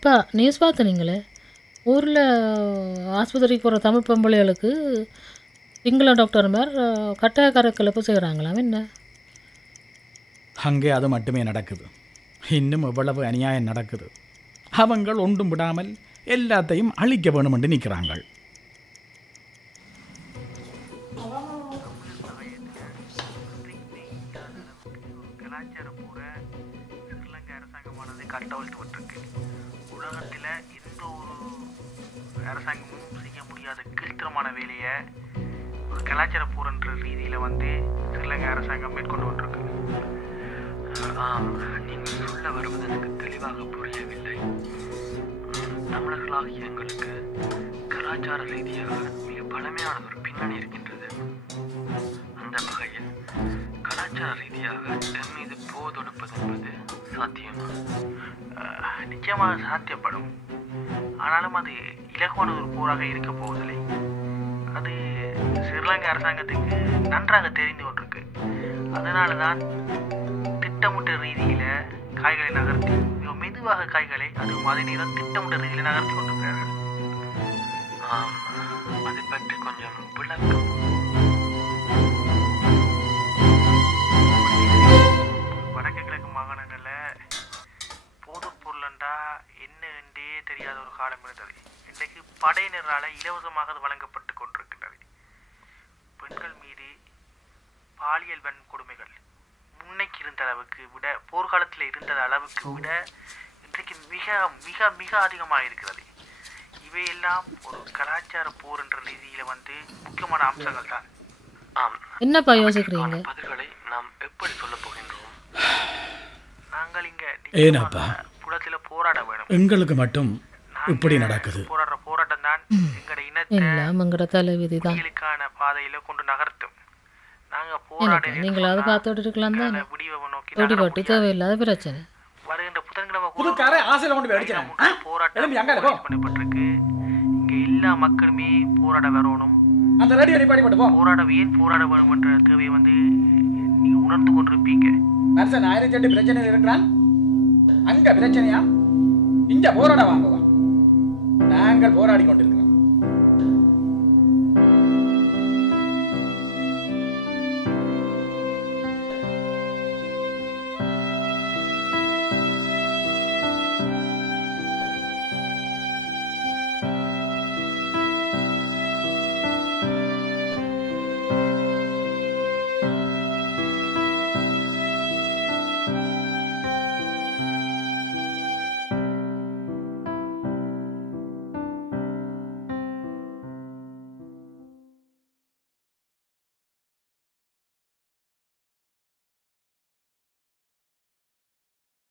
அப்பா நியூஸ் பார்த்தனீங்களே, ஊரில் ஆஸ்பத்திரிக்கு போகிற தமிழ் பொம்பளைகளுக்கு சிங்கள டாக்டர்மார் கட்டாய கருக்கலைப்பு செய்கிறாங்களாம். என்ன அங்கே அது மட்டுமே நடக்குது. இன்னும் எவ்வளவு அநியாயம் நடக்குது. அவங்கள் ஒன்றும் விடாமல் எல்லாத்தையும் அழிக்க வேணும் என்று நிற்கிறாங்க. உலகத்தில் எந்த ஒரு அரசாங்கமும் செய்ய முடியாத கீழ்த்தரமான வேலையை ஒரு கலாச்சார போர்ன்ற ரீதியில் ஸ்ரீலங்கா அரசாங்கம் மேற்கொண்டு கொண்டிருக்கு. நீங்கள் சொல்ல வருவது எனக்கு தெளிவாக புரியவில்லை. தமிழர்களாகிய எங்களுக்கு கலாச்சார ரீதியாக மிக பழமையான ஒரு பின்னணி இருக்கின்றது. அந்த வகையில் கலாச்சார ரீதியாக என் மீது போர் தொடுப்பது என்பது சாத்தியமா? நிச்சயமாக சாத்தியப்படும். ஆனாலும் அது இலகுவான ஒரு போராக இருக்க போவதில்லை. அது ஸ்ரீலங்கா அரசாங்கத்துக்கு நன்றாக தெரிந்து கொண்டிருக்கு. அதனால தான் திட்டமிட்ட ரீதியில் காய்களை நகர்த்தி மிக மெதுவாக காய்களை அதுவும் அதே நேரம் திட்டமிட்ட ரீதியில் நகர்த்தி கொண்டிருக்கிறார்கள். அதை பற்றி கொஞ்சம் விளக்கம். வடக்கு கிழக்கு மாகாணங்களில் போதைப் பொருளண்டா என்ன என்றே தெரியாத ஒரு காலம் இருந்தது. இன்றைக்கு படையினரால் இலவசமாக அது வழங்கப்பட்டு கொண்டிருக்கின்றது. பெண்கள் மீது பாலியல் வன்கொடுமைகள் முன்னைக்கு இருந்த அளவுக்கு விட, போர்க்காலத்தில் இருந்த அளவுக்கு விட இன்றைக்கு மிக மிக மிக அதிகமாக இருக்கிறது. இவையெல்லாம் ஒரு கலாச்சார போர் என்ற ரீதியில் முக்கியமான அம்சங்கள் தான். என்னப்பா யோசிக்கிறீங்க? பதில்களை நாம் எப்படி சொல்ல போகின்றோம்? நாங்கள் இங்கே ஏனப்பா புலத்தில் போராட வேணும். எங்களுக்கு மட்டும் இப்படி நடக்குது. போராடுற போராட்டம் தான் எங்களுடைய இனத்தை தலைவிதிக்கான பாதையில கொண்டு நகர்த்தும். நாங்க போராட நீங்களாவது பார்த்துட்டு இருக்கலாம் தான். ஓடி போட்டு தேவையில்லாத பிரச்சனை. வருகின்ற புதன்கிழமை போராட்டம் பண்ணப்பட்டிருக்கு. இங்க எல்லா மக்களுமே போராட வரணும். போராட ஏன் போராட வேணும் என்ற தேவையை நீங்க உணர்ந்து கொண்டிருப்பீங்க. பிரச்சனை இருக்கிறான் அங்க பிரச்சனையா இங்க போராட வாங்குவான். நாங்கள் போராடி கொண்டிருக்கிறோம்.